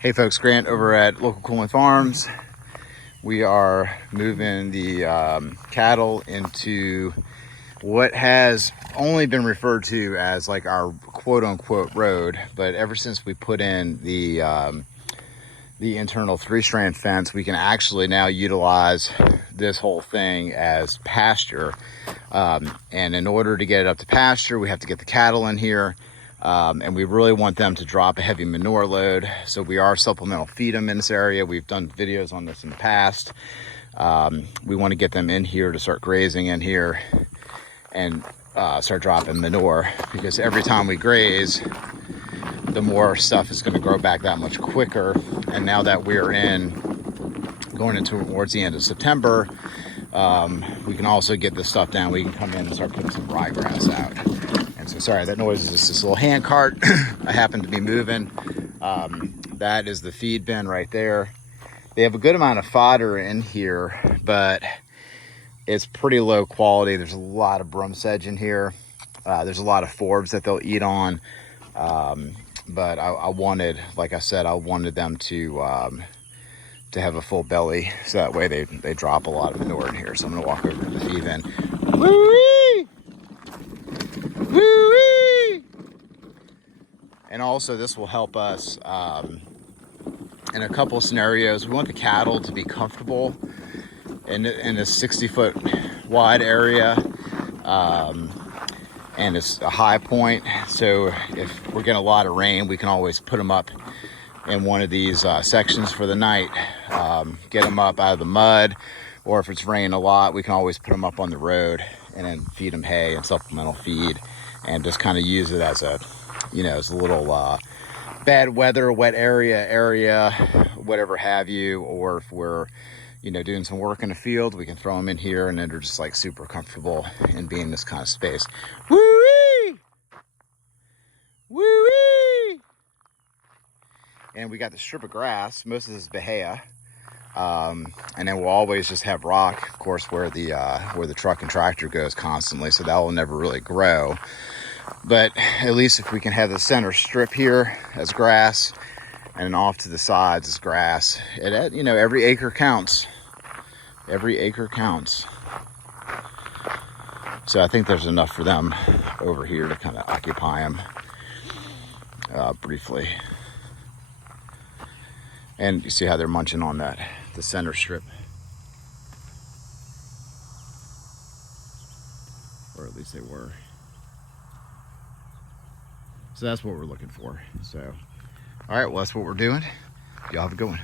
Hey folks, Grant over at Local Cooling Farms. We are moving the cattle into what has only been referred to as like our quote unquote road, but ever since we put in the internal 3-strand fence, we can actually now utilize this whole thing as pasture. And in order to get it up to pasture, we have to get the cattle in here. And we really want them to drop a heavy manure load. So we are supplemental feed them in this area. We've done videos on this in the past. We want to get them in here to start grazing in here and start dropping manure, because every time we graze, the more stuff is going to grow back that much quicker. And now that we're going into towards the end of September, we can also get this stuff down. We can come in and start putting some ryegrass out. And so, sorry, that noise is just this little hand cart I happen to be moving. That is the feed bin right there. They have a good amount of fodder in here, but it's pretty low quality. There's a lot of broom sedge in here. There's a lot of forbs that they'll eat on. But I wanted, like I said, I wanted them to have a full belly, so that way they drop a lot of manure in here. So I'm gonna walk over to the feed bin. Woo-wee! Woo-wee! And also this will help us in a couple of scenarios. We want the cattle to be comfortable in a 60-foot wide area. And it's a high point, so if we're getting a lot of rain, we can always put them up in one of these sections for the night, get them up out of the mud, or if it's raining a lot, we can always put them up on the road and then feed them hay and supplemental feed, and just kind of use it as a, as a little bad weather, wet area, whatever have you. Or if we're doing some work in the field, we can throw them in here, and then they're just like super comfortable in being in this kind of space. Woo-wee! Woo-wee! And we got the strip of grass. Most of this is bahia. And then we'll always just have rock, of course, where the truck and tractor goes constantly, so that will never really grow. But at least if we can have the center strip here as grass, and then off to the sides is grass. Every acre counts. Every acre counts. So I think there's enough for them over here to kind of occupy them briefly. And you see how they're munching on the center strip. Or at least they were. So that's what we're looking for. So, all right, well, that's what we're doing. Y'all have a good one.